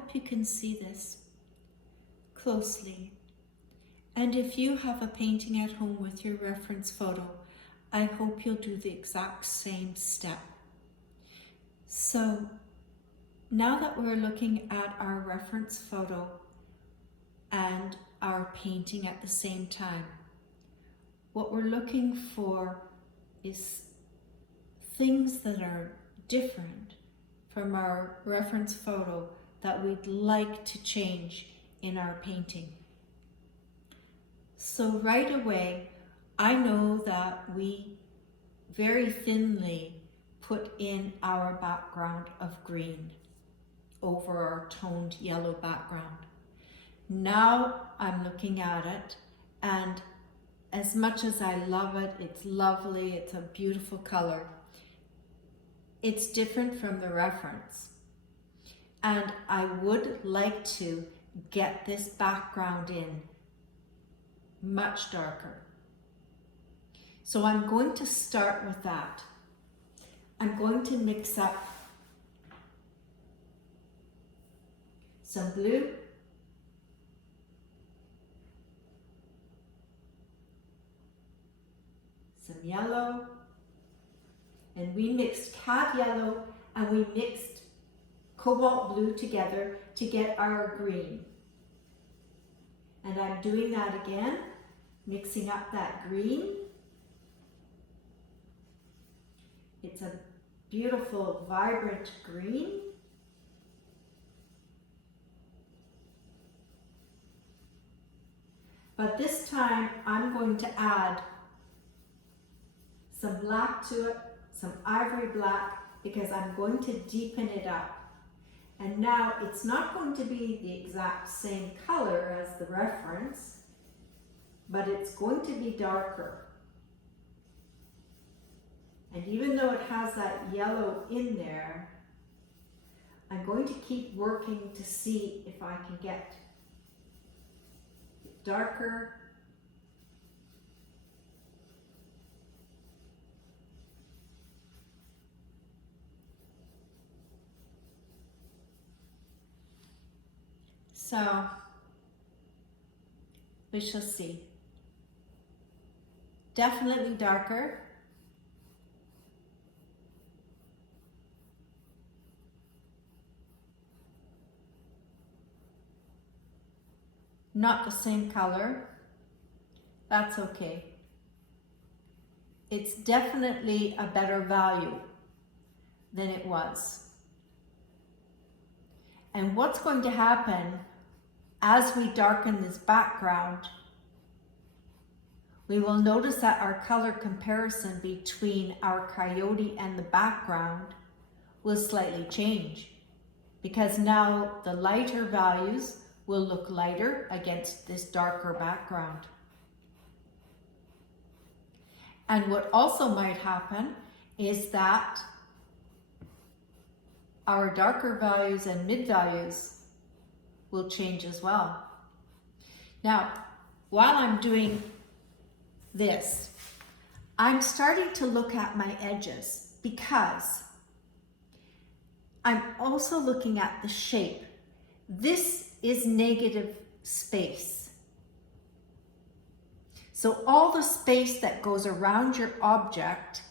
hope you can see this closely. And if you have a painting at home with your reference photo, I hope you'll do the exact same step. So now that we're looking at our reference photo and our painting at the same time, what we're looking for is things that are different from our reference photo that we'd like to change in our painting. So right away, I know that we very thinly put in our background of green over our toned yellow background. Now I'm looking at it, and as much as I love it, it's lovely, it's a beautiful color, it's different from the reference. And I would like to get this background in much darker. So I'm going to start with that. I'm going to mix up some blue, some yellow, and we mixed cad yellow and we mixed cobalt blue together to get our green. And I'm doing that again, mixing up that green. It's a beautiful, vibrant green. But this time I'm going to add some black to it, some ivory black, because I'm going to deepen it up. And now it's not going to be the exact same color as the reference, but it's going to be darker. And even though it has that yellow in there, I'm going to keep working to see if I can get it darker. So we shall see. Definitely darker. Not the same color. That's okay. It's definitely a better value than it was. And what's going to happen as we darken this background, we will notice that our color comparison between our coyote and the background will slightly change, because now the lighter values will look lighter against this darker background. And what also might happen is that our darker values and mid values will change as well. Now, while I'm doing this, I'm starting to look at my edges, because I'm also looking at the shape. This is negative space. So all the space that goes around your object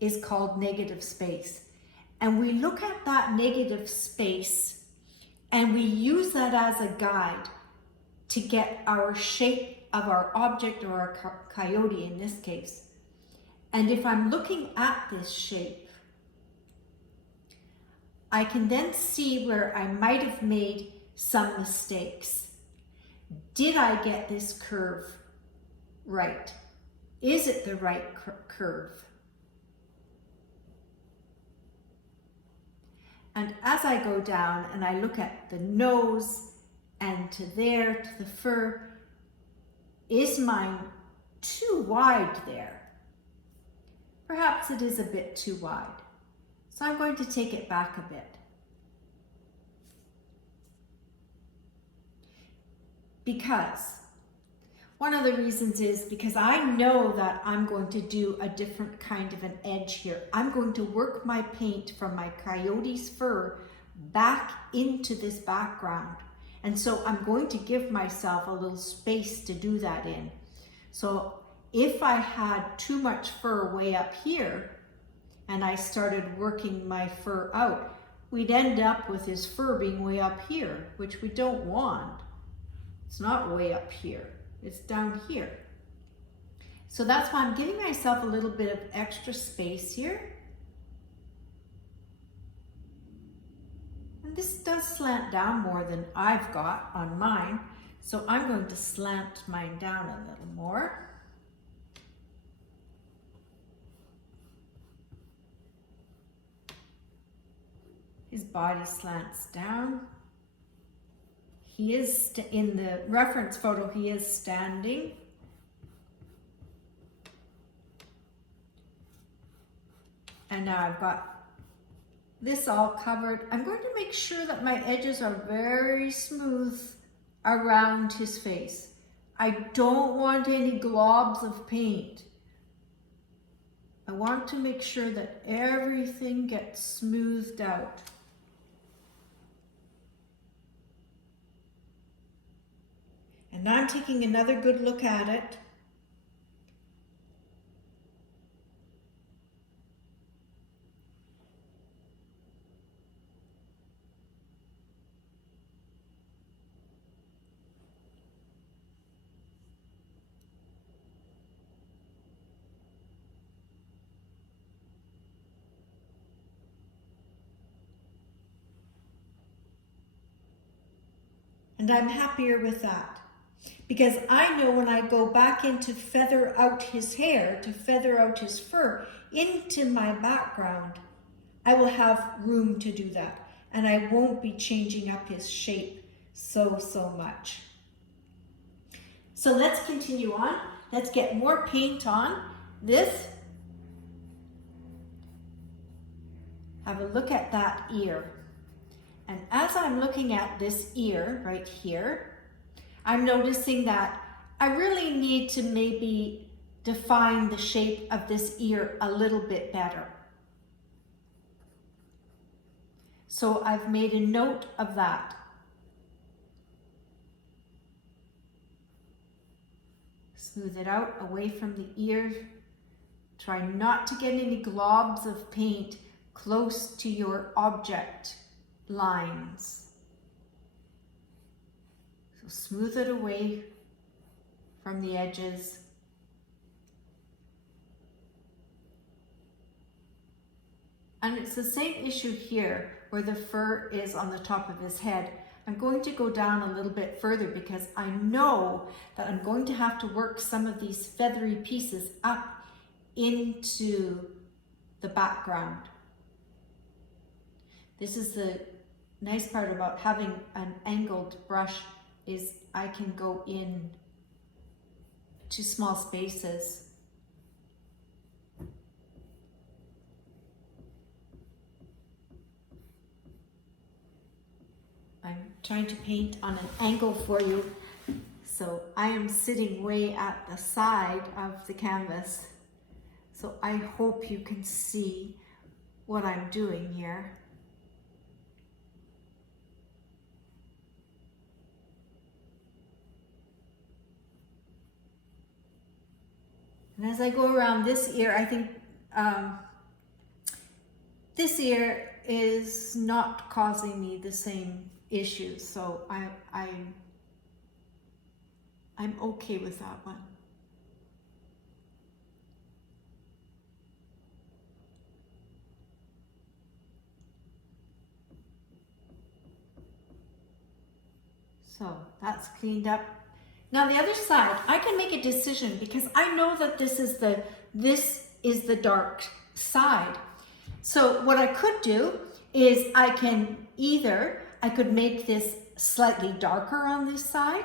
is called negative space. And we look at that negative space and we use that as a guide to get our shape of our object, or our coyote in this case. And if I'm looking at this shape, I can then see where I might have made some mistakes. Did I get this curve right? Is it the right curve? And as I go down and I look at the nose and to there, to the fur, is mine too wide there? Perhaps it is a bit too wide. So I'm going to take it back a bit. Because one of the reasons is because I know that I'm going to do a different kind of an edge here. I'm going to work my paint from my coyote's fur back into this background. And so I'm going to give myself a little space to do that in. So if I had too much fur way up here and I started working my fur out, we'd end up with his fur being way up here, which we don't want. It's not way up here, it's down here. So that's why I'm giving myself a little bit of extra space here. And this does slant down more than I've got on mine, so I'm going to slant mine down a little more. His body slants down. He is, in the reference photo, he is standing. And now I've got this all covered. I'm going to make sure that my edges are very smooth around his face. I don't want any globs of paint. I want to make sure that everything gets smoothed out. And now I'm taking another good look at it. And I'm happier with that. Because I know when I go back in to feather out his hair, to feather out his fur into my background, I will have room to do that. And I won't be changing up his shape so much. So let's continue on. Let's get more paint on this. Have a look at that ear. And as I'm looking at this ear right here, I'm noticing that I really need to maybe define the shape of this ear a little bit better. So I've made a note of that. Smooth it out away from the ear. Try not to get any globs of paint close to your object lines. So smooth it away from the edges. And it's the same issue here where the fur is on the top of his head. I'm going to go down a little bit further because I know that I'm going to have to work some of these feathery pieces up into the background. This is the nice part about having an angled brush, is I can go in to small spaces. I'm trying to paint on an angle for you, so I am sitting way at the side of the canvas, so I hope you can see what I'm doing here. And as I go around this ear, I think this ear is not causing me the same issues, so I'm okay with that one. So that's cleaned up. Now the other side, I can make a decision because I know that this is the dark side. So what I could do is I could make this slightly darker on this side,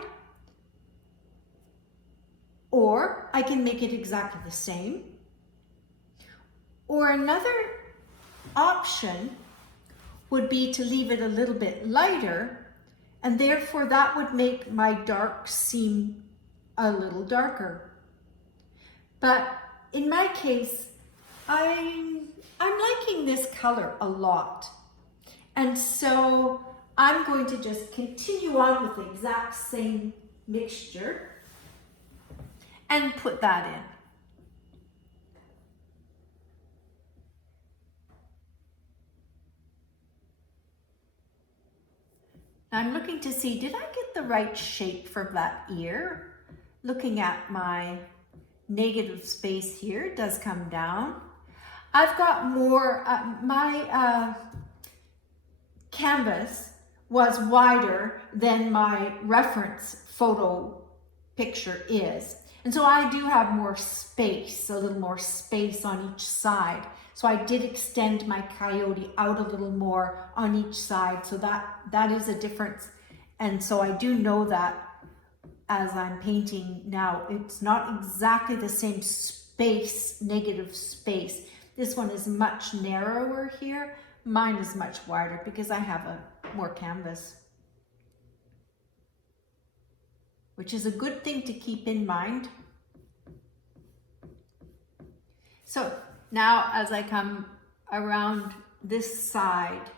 or I can make it exactly the same. Or another option would be to leave it a little bit lighter, and therefore that would make my dark seem a little darker. But in my case, I'm liking this color a lot. And so I'm going to just continue on with the exact same mixture and put that in. I'm looking to see, did I get the right shape for that ear? Looking at my negative space here, it does come down. I've got more, my canvas was wider than my reference photo picture is. And so I do have more space, a little more space on each side. So I did extend my coyote out a little more on each side. So that is a difference. And so I do know that as I'm painting now, it's not exactly the same space, negative space. This one is much narrower here. Mine is much wider because I have a more canvas, which is a good thing to keep in mind. So now as I come around this side,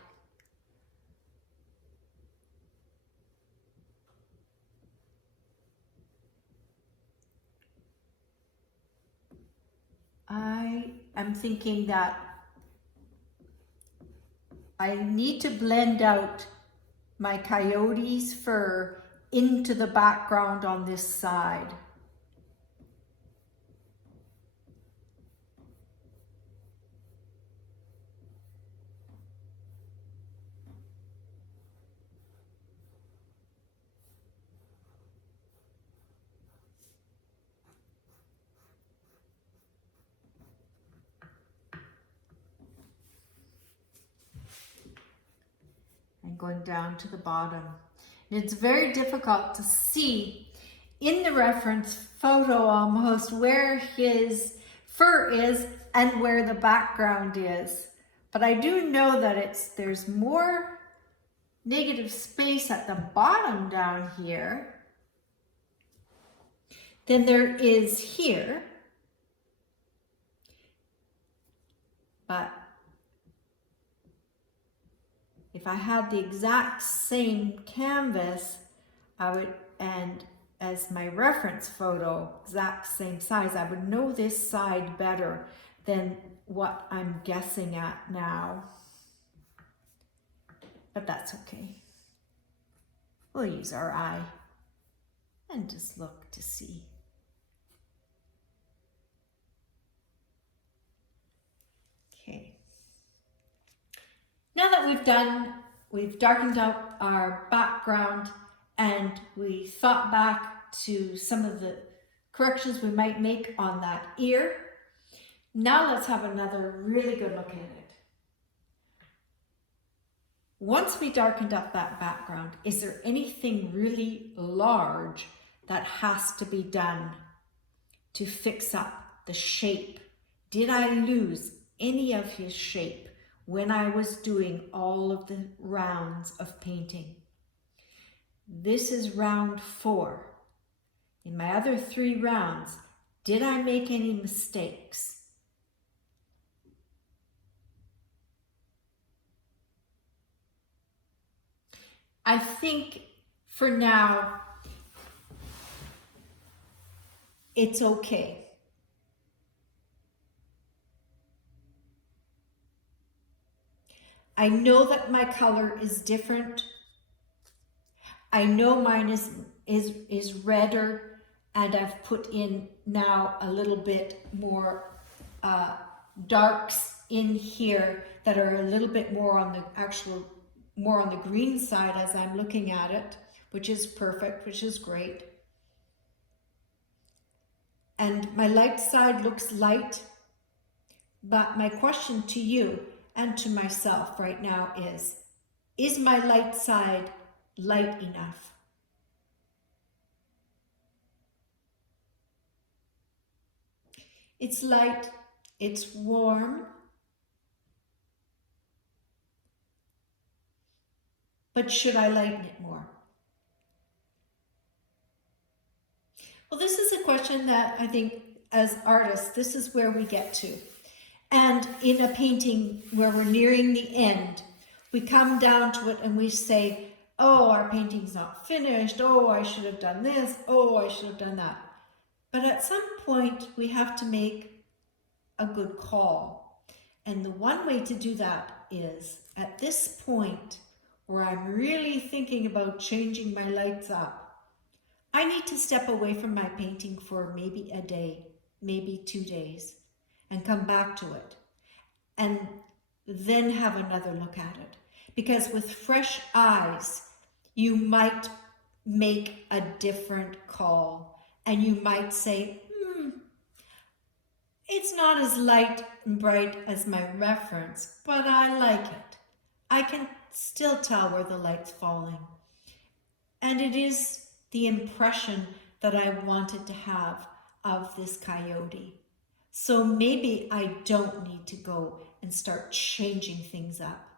I am thinking that I need to blend out my coyote's fur into the background on this side. And going down to the bottom. And it's very difficult to see in the reference photo almost where his fur is and where the background is. But I do know that there's more negative space at the bottom down here than there is here. But if I had the exact same canvas, I would, and as my reference photo, exact same size, I would know this side better than what I'm guessing at now. But that's okay. We'll use our eye and just look to see. Okay. Now that we've darkened up our background and we thought back to some of the corrections we might make on that ear, now let's have another really good look at it. Once we darkened up that background, is there anything really large that has to be done to fix up the shape? Did I lose any of his shape when I was doing all of the rounds of painting? This is round 4. In my other 3 rounds, did I make any mistakes? I think for now, it's okay. I know that my color is different. I know mine is redder, and I've put in now a little bit more darks in here that are a little bit more on the green side as I'm looking at it, which is perfect, which is great. And my light side looks light, but my question to you and to myself right now is my light side light enough? It's light, it's warm, but should I lighten it more? Well, this is a question that I think as artists, this is where we get to. And in a painting where we're nearing the end, we come down to it and we say, oh, our painting's not finished. Oh, I should have done this. Oh, I should have done that. But at some point, we have to make a good call. And the one way to do that is at this point where I'm really thinking about changing my lights up, I need to step away from my painting for maybe a day, maybe 2 days, and come back to it. And then have another look at it. Because with fresh eyes, you might make a different call. And you might say, it's not as light and bright as my reference, but I like it. I can still tell where the light's falling. And it is the impression that I wanted to have of this coyote. So maybe I don't need to go and start changing things up.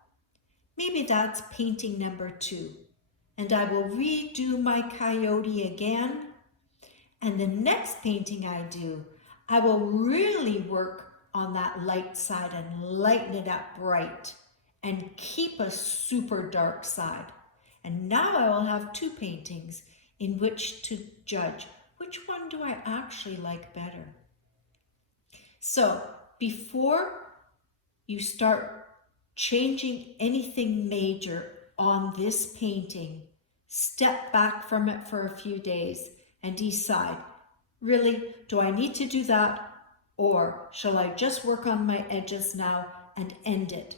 Maybe that's painting number 2. And I will redo my coyote again. And the next painting I do, I will really work on that light side and lighten it up bright and keep a super dark side. And now I will have 2 paintings in which to judge which one do I actually like better. So before you start changing anything major on this painting, step back from it for a few days and decide, really, do I need to do that? Or shall I just work on my edges now and end it